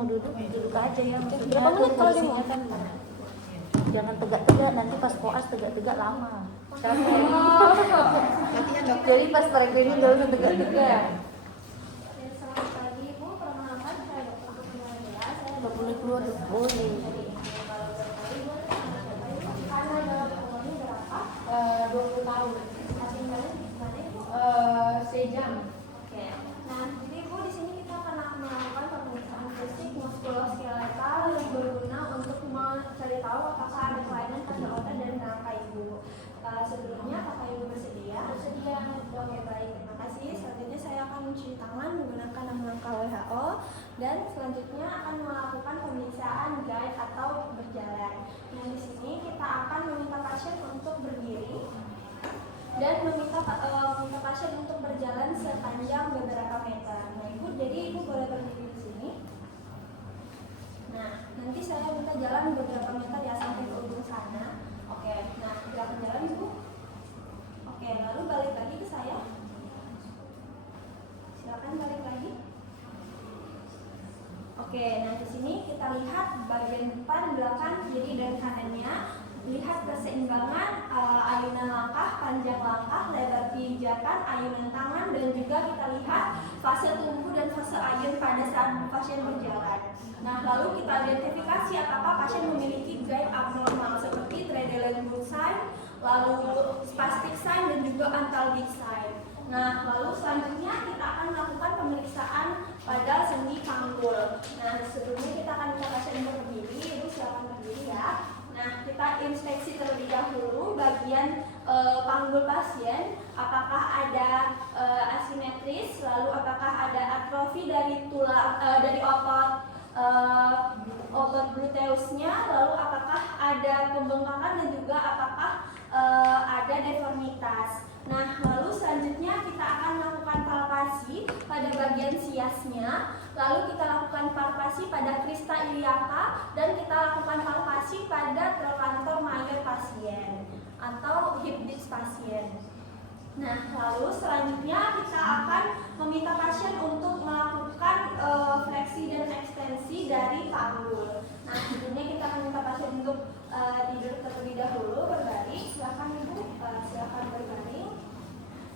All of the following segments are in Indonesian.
mau duduk aja ya. Berapa menit kalau dia mau? Jangan tegak-tegak, nanti pas koas tegak-tegak lama. Latihan dokter. Jadi pas mereka ini gak usah tegak-tegak. Selamat pagi Ibu, perkenalkan saya Dr. Kusuma. Saya Gak boleh keluar, boleh. Karena dalam umurnya berapa? 20 tahun. Tinggalnya di mana Ibu? Sejam. Oke. Nah, jadi Ibu di sini kita akan melakukan pemeriksaan fisik muskuloskeletal yang berguna untuk mencari tahu apakah ada kelainan pada otot dan rangka Ibu. Sebelumnya, apakah Ibu bersedia? Bersedia. Oke, baik. Terima kasih. Selanjutnya saya akan mencuci tangan menggunakan 6 langkah WHO dan selanjutnya akan melakukan pemeriksaan guide atau berjalan. Nah, di sini kita akan meminta pasien untuk berdiri dan meminta pasien untuk berjalan sepanjang beberapa meter. Nah, Ibu, jadi Ibu boleh berdiri di sini. Nah, nanti saya minta jalan beberapa meter ya sampai ke ujung sana. Oke, nah silakan jalan Ibu. Oke, lalu balik lagi ke saya. Silakan balik lagi. Oke, nah di sini kita lihat bagian depan, belakang, kiri dan kanannya. Lihat keseimbangan ayunan langkah, panjang langkah, lebar pijakan, ayunan tangan, dan juga kita lihat fase tumbuh dan fase ayun pada saat pasien berjalan. Nah, lalu kita identifikasi apakah pasien memiliki gait abnormal seperti Treadle sign, lalu spastic sign, dan juga antalgic sign. Nah, lalu selanjutnya kita akan melakukan pemeriksaan pada sendi panggul. Nah, sebelumnya kita akan minta pasien untuk berdiri. Ibu silakan berdiri ya. Nah, kita inspeksi terlebih dahulu bagian panggul pasien, apakah ada asimetris, lalu apakah ada atrofi dari tulang, dari otot gluteusnya, lalu apakah ada pembengkakan dan juga apakah ada deformitas. Nah, lalu selanjutnya kita akan melakukan palpasi pada bagian siasnya, lalu kita lakukan palpasi pada krista iliaka, dan kita lakukan palpasi pada trochanter major pasien atau hip disc pasien. Nah, lalu selanjutnya kita akan meminta pasien untuk melakukan fleksi dan ekstensi dari panggul. Nah, sebelumnya kita akan minta pasien untuk tidur terlebih dahulu, berbaring. Silakan Ibu, silakan berbaring.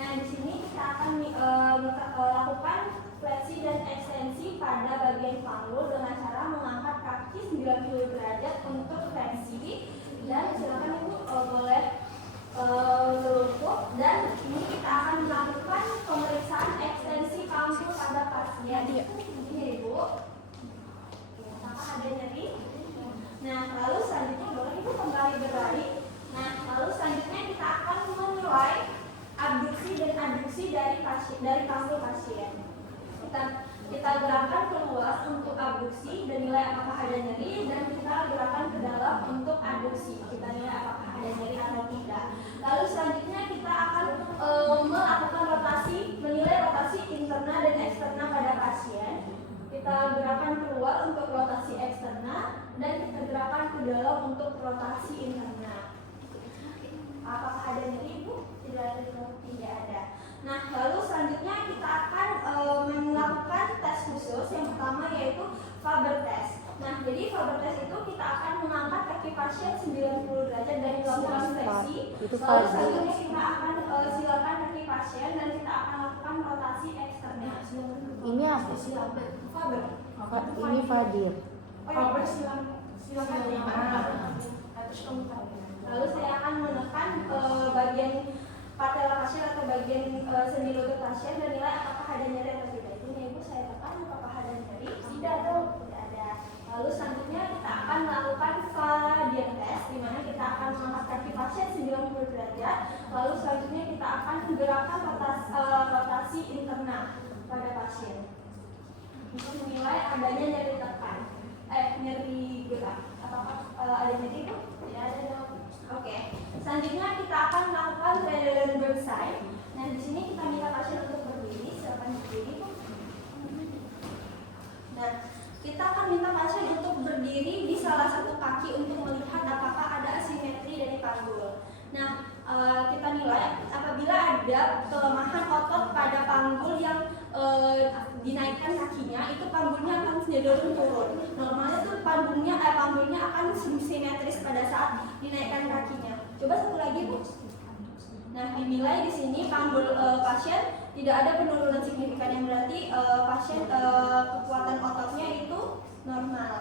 Nah, di sini kita akan lakukan fleksi dan ekstensi pada bagian panggul dengan cara mengangkat kaki 90 derajat untuk fleksi. Dan silakan Ibu boleh melungkup, dan ini kita akan melakukan pemeriksaan ekstensi panggul pada pasien. Ini Ibu. Apakah ada nyeri? Nah, lalu selanjutnya boleh Ibu kembali berbaring. Nah, lalu selanjutnya kita akan menilai abduksi dan adduksi dari panggul pasien. Kita gerakan keluar untuk abduksi dan nilai apakah ada nyeri, dan kita gerakan ke dalam untuk adduksi. Kita nilai apakah ada nyeri atau tidak. Lalu selanjutnya kita akan melakukan rotasi, menilai rotasi interna dan eksterna pada pasien. Kita gerakan keluar untuk rotasi eksterna dan kita gerakan ke dalam untuk rotasi interna. Apakah ada nyeri Ibu? Tidak ada. Nah, lalu selanjutnya kita akan melakukan tes khusus. Yang pertama yaitu Faber test. Nah, jadi Faber test itu kita akan mengangkat kaki pasien 90 derajat dari melakukan fleksi. Lalu selanjutnya kita akan silakan kaki pasien dan kita akan lakukan rotasi eksterna. Ini apa? Faber. Ini Fadir. Faber silakan. Lalu saya akan menekan bagian patella pasien atau bagian sendi lutut pasien dan nilai apakah ada nyeri atau tidak. Ini Ibu saya tekan apakah ada nyeri? Tidak ada. Lalu selanjutnya kita akan melakukan Fadir test, di mana kita akan mengangkat kaki pasien 90 derajat. Lalu selanjutnya kita akan gerakan rotasi interna pada pasien untuk menilai adanya nyeri tekan, nyeri gerak. Apakah ada nyeri Ibu? Tidak ada. Oke. Selanjutnya kita akan melakukan Treadle sign. Nah, di sini kita minta pasien untuk berdiri, silakan berdiri. Nah, kita akan minta pasien untuk berdiri di salah satu kaki untuk melihat apakah ada asimetri dari panggul. Nah, kita nilai apabila ada kelemahan otot pada panggul yang dinaikkan kakinya, itu panggulnya akan cenderung turun. Normalnya tuh panggulnya akan simetris pada saat dinaikkan kakinya. Coba satu lagi Bu. Nah, dinilai di sini panggul pasien tidak ada penurunan signifikan, yang berarti pasien kekuatan ototnya itu normal.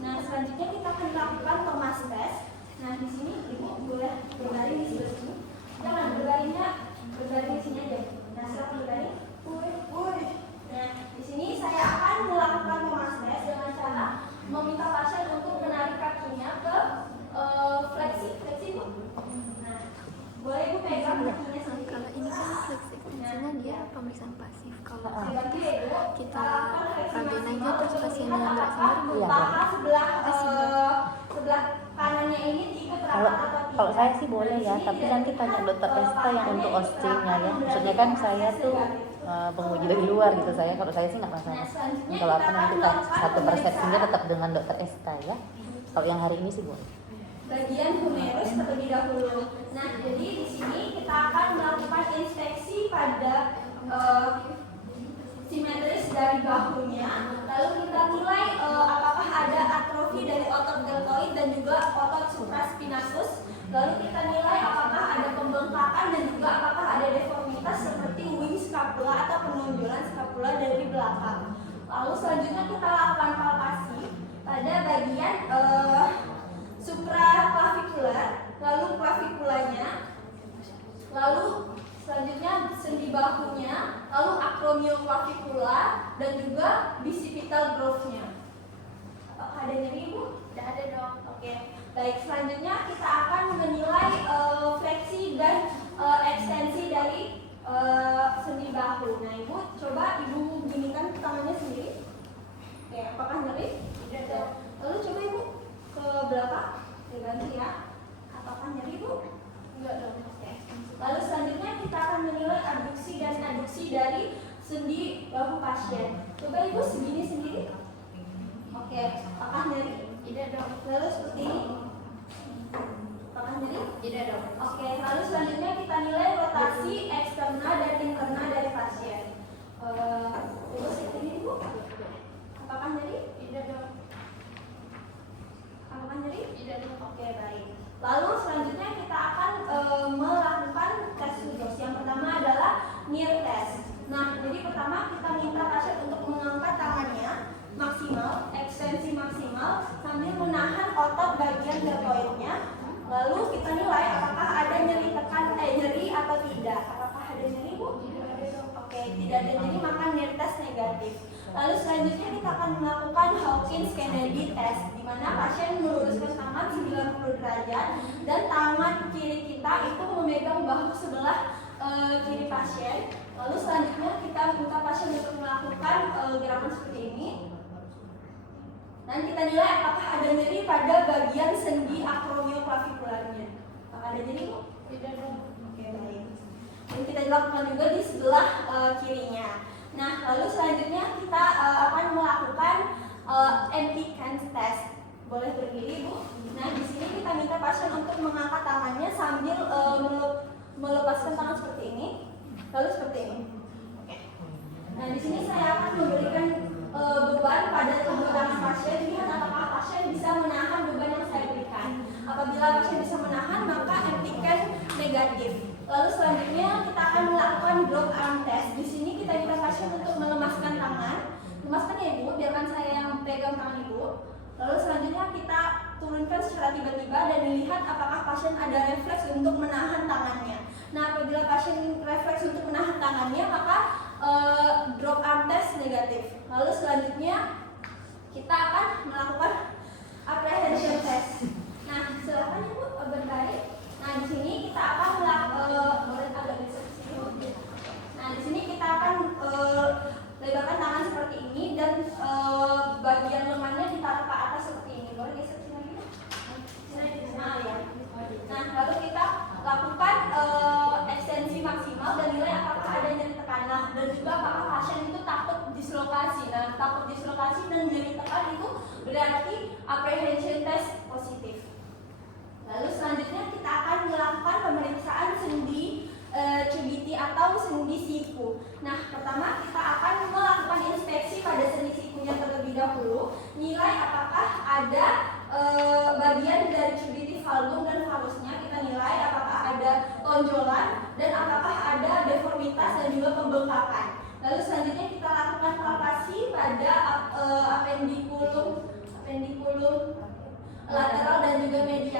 Nah, selanjutnya kita akan lakukan Thomas test. Nah, di sini Ibu boleh berbaring di sebelah sini. Jangan berbaring di sini aja. Nah, silakan berbaring. Nah, di sini saya akan melakukan Thomas test dengan cara meminta pasien untuk menarik kakinya ke fleksi Bu. Nah, boleh Ibu pegang kakinya sendiri. Kalau ini kan fleksi ekstensinya dia pemeriksaan pasif. Kalau kita rabain aja terus pasiennya yang gerak sendiri Iya, paha sebelah kanannya ini diikat rapat atau tidak? Kalau saya sih boleh ya, tapi nanti tanya dokter Esta yang untuk osteonya ya. Maksudnya kan saya tuh penguji dari luar gitu saya. Kalau saya sih nggak masalah. Kalau apa nanti satu persepsinya tetap dengan dokter Esta ya. Kalau yang hari ini sih boleh. Bagian humerus terlebih dahulu. Nah, jadi di sini kita akan melakukan inspeksi pada simetris dari bahunya. Lalu kita nilai apakah ada atrofi dari otot deltoid dan juga otot supraspinatus. Lalu kita nilai apakah ada pembengkakan dan juga apakah ada deformitas seperti wing scapula atau penonjolan scapula dari belakang. Lalu selanjutnya kita lakukan palpasi pada bagian supraclavicular, lalu claviculanya, lalu selanjutnya sendi bahunya, lalu acromioclavicular dan juga bicipital groove-nya. Apakah ada nyeri Bu? Tidak ada dong. Oke. Baik, selanjutnya kita akan menilai fleksi dan ekstensi dari sendi bahu. Nah, Ibu coba Ibu ginikan tangannya sendiri. Oke, apakah nyeri? Tidak. Lalu coba Ibu ke belakang, dibantu ya. Apakah nyeri Bu? Enggak dong. Oke. Lalu selanjutnya kita akan menilai abduksi dan aduksi dari sendi bahu pasien. Coba Ibu segini sendiri. Oke, apakah nyeri? Tidak dong. Lalu seperti ini. Apakah nyeri? Tidak dong. Oke, lalu selanjutnya kita nilai rotasi eksterna dan interna dari pasien. Coba seperti ini Bu. Apakah nyeri? Tidak dong. Apakah nyeri? Tidak dong. Oke, baik. Lalu selanjutnya kita akan melakukan tes Sudos. Yang pertama adalah near test. Nah, jadi pertama kita minta pasien untuk mengangkat tangannya maksimal, ekstensi maksimal sambil menahan otot bagian deltoidnya. Lalu kita nilai apakah ada nyeri atau tidak. Apakah ada nyeri Bu? Oke, tidak ada nyeri maka near test negatif. Lalu selanjutnya kita akan melakukan Hawkins-Kennedy test, di mana pasien meluruskan tangan 90 derajat dan tangan kiri kita itu memegang bahu sebelah kiri pasien. Lalu selanjutnya kita minta pasien untuk melakukan gerakan seperti ini. Dan kita nilai apakah ada nyeri pada bagian sendi acromioclavicularnya. Apakah ada nyeri Bu? Tidak dong. Oke, baik. Dan kita lakukan juga di sebelah kirinya. Nah, lalu selanjutnya kita akan melakukan empty hands test. Boleh berdiri Bu. Nah, di sini kita minta pasien untuk mengangkat tangannya sambil melepaskan tangan seperti ini, lalu seperti ini. Oke. Nah, di sini saya akan memberikan beban pada tubuh tangan pasien. Lihat apakah pasien bisa menahan beban yang saya berikan. Apabila pasien bisa menahan, maka empty hand negatif. Lalu selanjutnya kita akan melakukan drop arm test. Di sini kita minta pasien untuk melemaskan tangan. Lemaskan ya Ibu, biarkan saya yang pegang tangan Ibu. Lalu selanjutnya kita turunkan secara tiba-tiba dan dilihat apakah pasien ada refleks untuk menahan tangannya. Nah, apabila pasien refleks untuk menahan tangannya, maka drop arm test negatif. Lalu selanjutnya kita akan melakukan apprehension test. Nah, silakan Ibu berbaring. Nah, di sini kita akan boleh agak geser sini. Nah, di sini kita akan lebarkan tangan seperti ini dan bagian lengannya ditaruh ke atas seperti ini. Boleh geser sini lagi? Nah, ya. Nah, lalu kita lakukan ekstensi maksimal dan nilai apakah ada nyeri tekanan dan juga apakah pasien itu takut dislokasi. Nah, takut dislokasi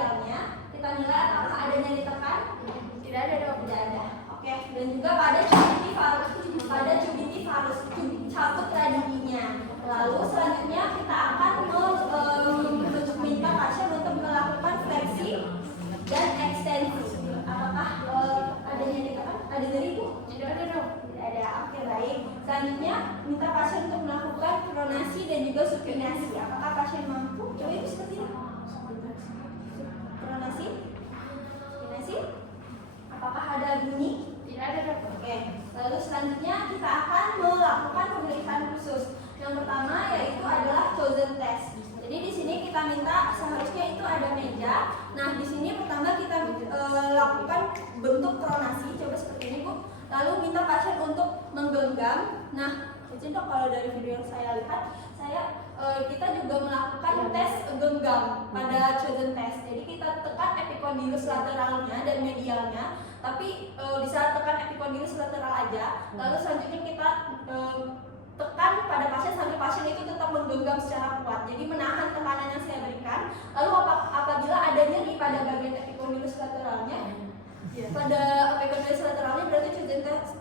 medialnya. Kita nilai apakah ada nyeri tekan? Tidak ada dong. Tidak ada. Oke. Dan juga pada cubitif cabut radiinya. Lalu selanjutnya kita akan minta pasien untuk melakukan fleksi dan ekstensi. Apakah ada nyeri tekan? Ada nyeri Bu? Tidak ada dong. Tidak ada. Oke, baik. Selanjutnya minta pasien untuk melakukan pronasi dan juga supinasi. Apakah pasien mampu? Coba Ibu seperti ini. Pronasi, supinasi. Apakah ada bunyi? Tidak ada dong. Oke. Lalu selanjutnya kita akan melakukan pemeriksaan khusus. Yang pertama yaitu adalah chosen test. Jadi di sini kita minta seharusnya itu ada meja. Nah, di sini pertama kita lakukan bentuk pronasi, coba seperti ini Bu. Lalu minta pasien untuk menggenggam. Nah, izin dok kalau dari video yang saya lihat, kita juga melakukan tes genggam pada chosen test. Jadi kita tekan epicondylus lateralnya dan medialnya, tapi bisa tekan epicondylus lateral aja. Lalu selanjutnya kita tekan pada pasien sampai pasien itu tetap menggenggam secara kuat. Jadi menahan tekanan yang saya berikan. Lalu apabila ada nyeri pada bagian epicondylus lateralnya, pada epicondylus lateralnya berarti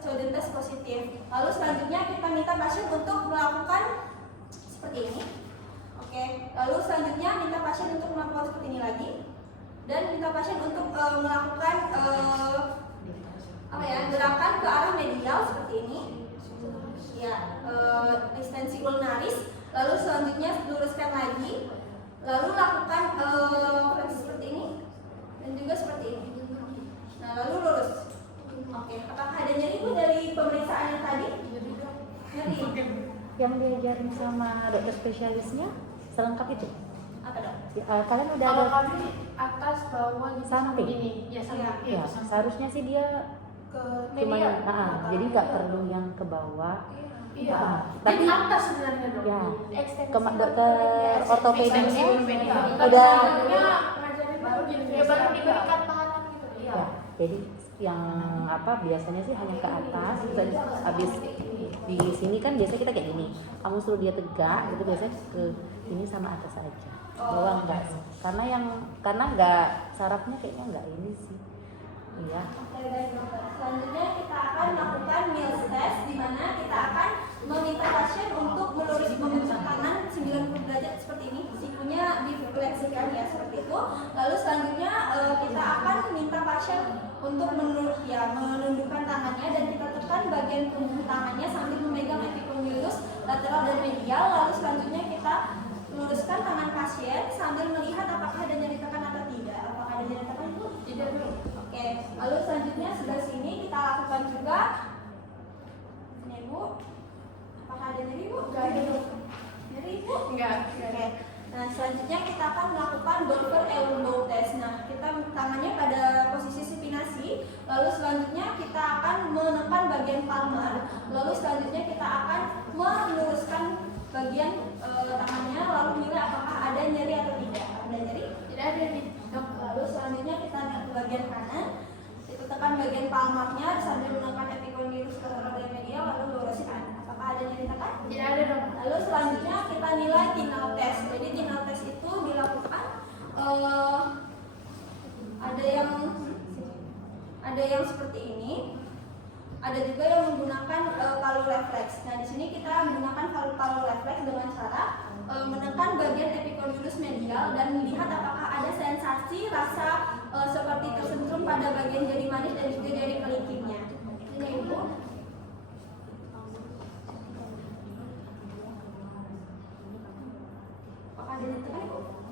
chosen test positif. Lalu selanjutnya kita minta pasien untuk melakukan seperti ini. Oke. Lalu selanjutnya minta pasien untuk melakukan seperti ini lagi. Dan minta pasien untuk melakukan gerakan ke arah medial seperti ini. Ya, ekstensi ulnaris. Lalu selanjutnya luruskan lagi. Lalu lakukan fleksi seperti ini dan juga seperti ini. Nah, lalu lurus. Oke, apakah ada nyeri Bu dari pemeriksaan yang tadi? Nyeri. Yang diajarin sama dokter spesialisnya selengkap itu. Apa dok? Kalian udah Kalau ada kami atas bawah gitu Samping. ini. Ya sama. ya, seharusnya sih dia Ke cuma media. jadi nggak perlu yang ke bawah. Iya. Tapi Di atas sebenarnya dong. ya, Ekstensi ke dokter ortopedinya Udah udah ngajarin baru gini. Ya baru diberikan tahanan gitu. Iya. ya, jadi yang biasanya sih hanya ke atas, terus habis di sini kan biasanya kita kayak gini, kamu suruh dia tegak gitu, biasanya ke ini sama atas aja, bawah enggak sih, karena enggak sarafnya kayaknya enggak ini sih, iya. Oke, baik dokter. Selanjutnya kita akan melakukan Mills test, di mana kita akan meminta pasien untuk membentuk tangan 90 derajat seperti ini, sikunya difleksikan ya seperti itu. Lalu selanjutnya kita akan minta pasien untuk menundukkan tangannya dan kita tekan bagian punggung tangannya sambil memegang epicondylus lateral dan medial. Lalu selanjutnya kita luruskan tangan pasien sambil melihat apakah ada nyeri tekan atau tidak. Apakah ada nyeri tekan itu? Tidak dulu. Oke, lalu selanjutnya sebelah sini kita lakukan juga. Ini Bu, apakah ada nyeri Bu? Enggak ada dong. Nyeri Bu? Enggak. Oke. Nah, selanjutnya kita akan melakukan Doppler-Elbow test. Nah, kita tangannya pada posisi supinasi. Lalu selanjutnya kita akan menekan bagian palmar. Lalu selanjutnya kita akan meluruskan bagian tangannya. Lalu nilai apakah ada nyeri atau tidak. Ada nyeri? Tidak ada nih. Dok. Lalu selanjutnya kita naik ke bagian kanan. Kita tekan bagian palmarnya sambil menekan epicondylus lateral dan medial. Lalu luruskan. Apakah ada nyeri tekan? Tidak ada dong. Lalu selanjutnya kita nilai Tinel test. Jadi Tinel test itu dilakukan ada yang seperti ini, ada juga yang menggunakan palu refleks. Nah di sini kita menggunakan palu refleks dengan cara menekan bagian epicondylus medial dan melihat apakah ada sensasi rasa seperti tersentuh pada bagian jari manis dan juga jari kelingkingnya. Ini Ibu. Apakah ada nyeri tekan?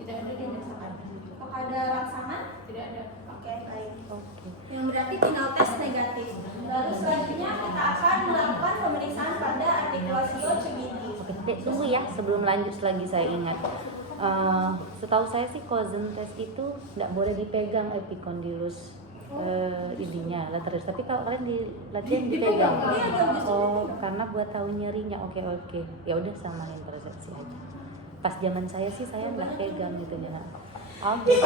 Tidak ada di rasakan. Apakah ada rangsangan? Tidak ada. Oke, baik. Oke. Yang berarti final test negatif. Lalu selanjutnya kita akan melakukan pemeriksaan pada articulatio cubitis. Oke, Dek, tunggu ya sebelum lanjut lagi saya ingat. Setahu saya sih Cozen test itu nggak boleh dipegang epicondylus ininya lateral. Tapi kalau kalian di latihan dipegang. Oh, karena buat tahu nyerinya. Oke. Ya udah samain persepsi aja. Pas zaman saya sih saya nggak pegang gitu ya. Oh, gitu.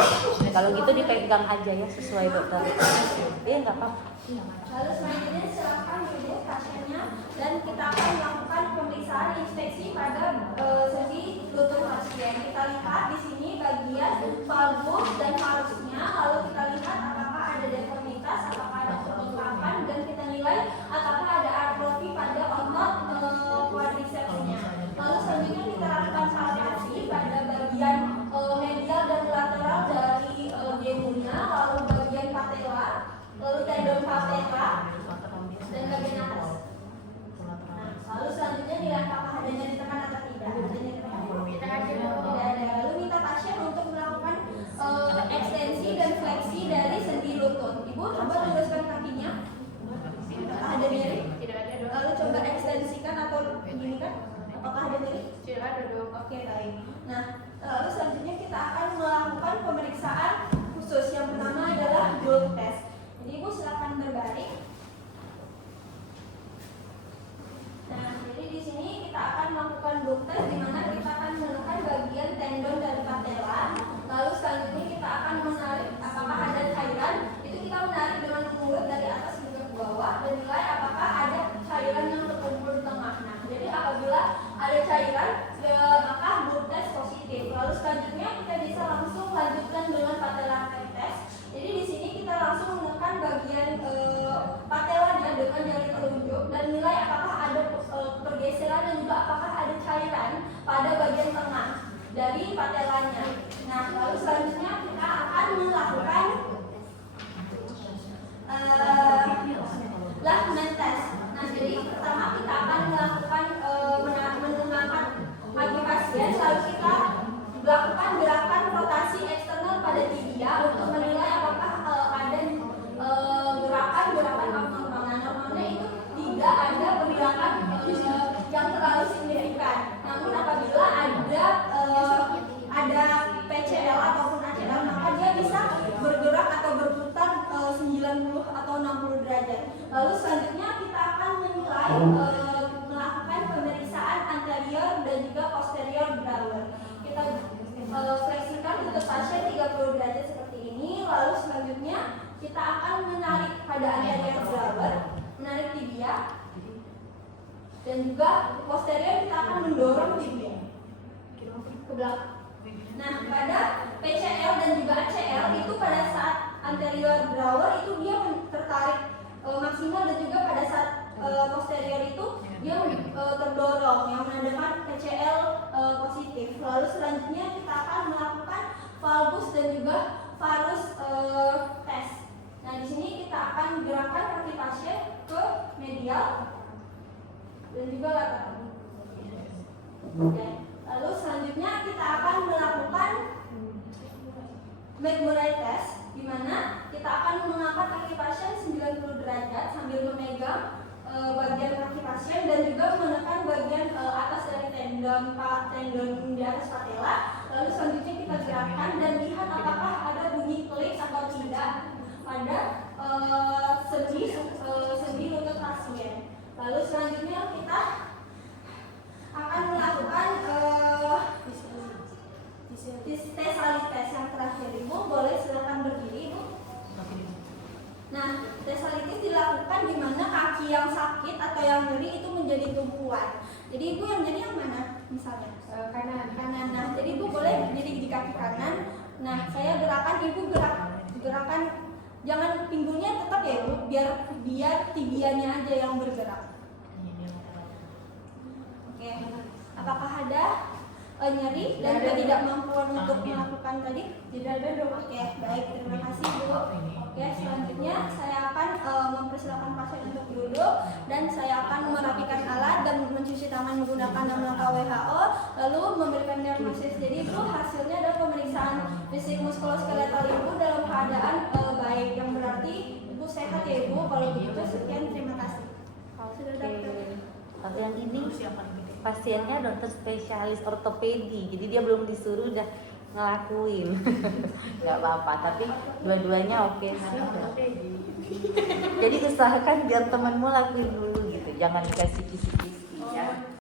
Kalau gitu dipegang aja ya sesuai dokter. Iya nggak apa-apa. Lalu selanjutnya silakan duduk pasiennya dan kita akan melakukan pemeriksaan inspeksi pada sesi lutut pasien. Kita lihat di sini bagian valvus dan varus Nah, lalu selanjutnya kita akan melakukan Lachman test. Nah, jadi pertama kita akan melakukan mengangkat kaki pasien, lalu kita melakukan gerakan rotasi eksternal pada tibia untuk menilai apakah ada gerakan abnormal. Nah, normalnya itu tidak ada pergerakan yang terlalu signifikan. Namun apabila ada PCL ataupun ACL, maka dia bisa bergerak atau berputar 90 atau 60 derajat. Lalu selanjutnya kita akan menilai melakukan pemeriksaan anterior dan juga posterior drawer. Kita fleksikan lutut pasien 30 derajat seperti ini. Lalu selanjutnya kita akan menarik pada anterior drawer, menarik tibia, dan juga posterior kita akan mendorong tibia ke belakang. Nah, pada PCL dan juga ACL itu pada saat anterior drawer itu dia tertarik maksimal, dan juga pada saat posterior itu dia terdorong, yang menandakan PCL positif. Lalu selanjutnya kita akan melakukan valgus dan juga varus test. Nah, di sini kita akan gerakan kaki pasien ke medial dan juga lateral. Oke. Lalu selanjutnya kita akan melakukan McMurray test, di mana kita akan mengangkat kaki pasien 90 derajat sambil memegang bagian kaki pasien dan juga menekan bagian atas dari tendon di atas patella. Lalu selanjutnya kita gerakkan dan lihat apakah ada bunyi klik atau tidak pada sendi lutut pasien. Lalu selanjutnya kita akan melakukan tesalitas yang terakhir. Ibu boleh silakan berdiri, Ibu. Nah, tesalitis dilakukan di mana kaki yang sakit atau yang nyeri itu menjadi tumpuan. Jadi Ibu yang nyeri yang mana? Misalnya kanan. Nah, jadi Ibu boleh berdiri di kaki kanan. Nah, saya gerakan, Ibu gerakan, jangan pinggulnya tetap ya Ibu, biar tibianya aja yang bergerak. Oke, apakah ada nyeri dan juga tidak mampuan untuk melakukan tadi? Tidak ada dong. Oke, baik, terima kasih Bu. Oke, selanjutnya saya akan mempersilakan pasien untuk duduk dan saya akan merapikan alat dan mencuci tangan menggunakan 6 langkah WHO, lalu memberikan diagnosis. Jadi Bu, hasilnya adalah pemeriksaan fisik muskuloskeletal Ibu dalam keadaan baik, yang berarti Ibu sehat ya Ibu. Kalau begitu sekian, terima kasih. Sudah dapat. Kalau yang ini pasiennya dokter spesialis ortopedi, jadi dia belum disuruh udah ngelakuin. Nggak apa-apa, tapi dua-duanya oke sih. Jadi usahakan biar temenmu lakuin dulu gitu, jangan dikasih kisi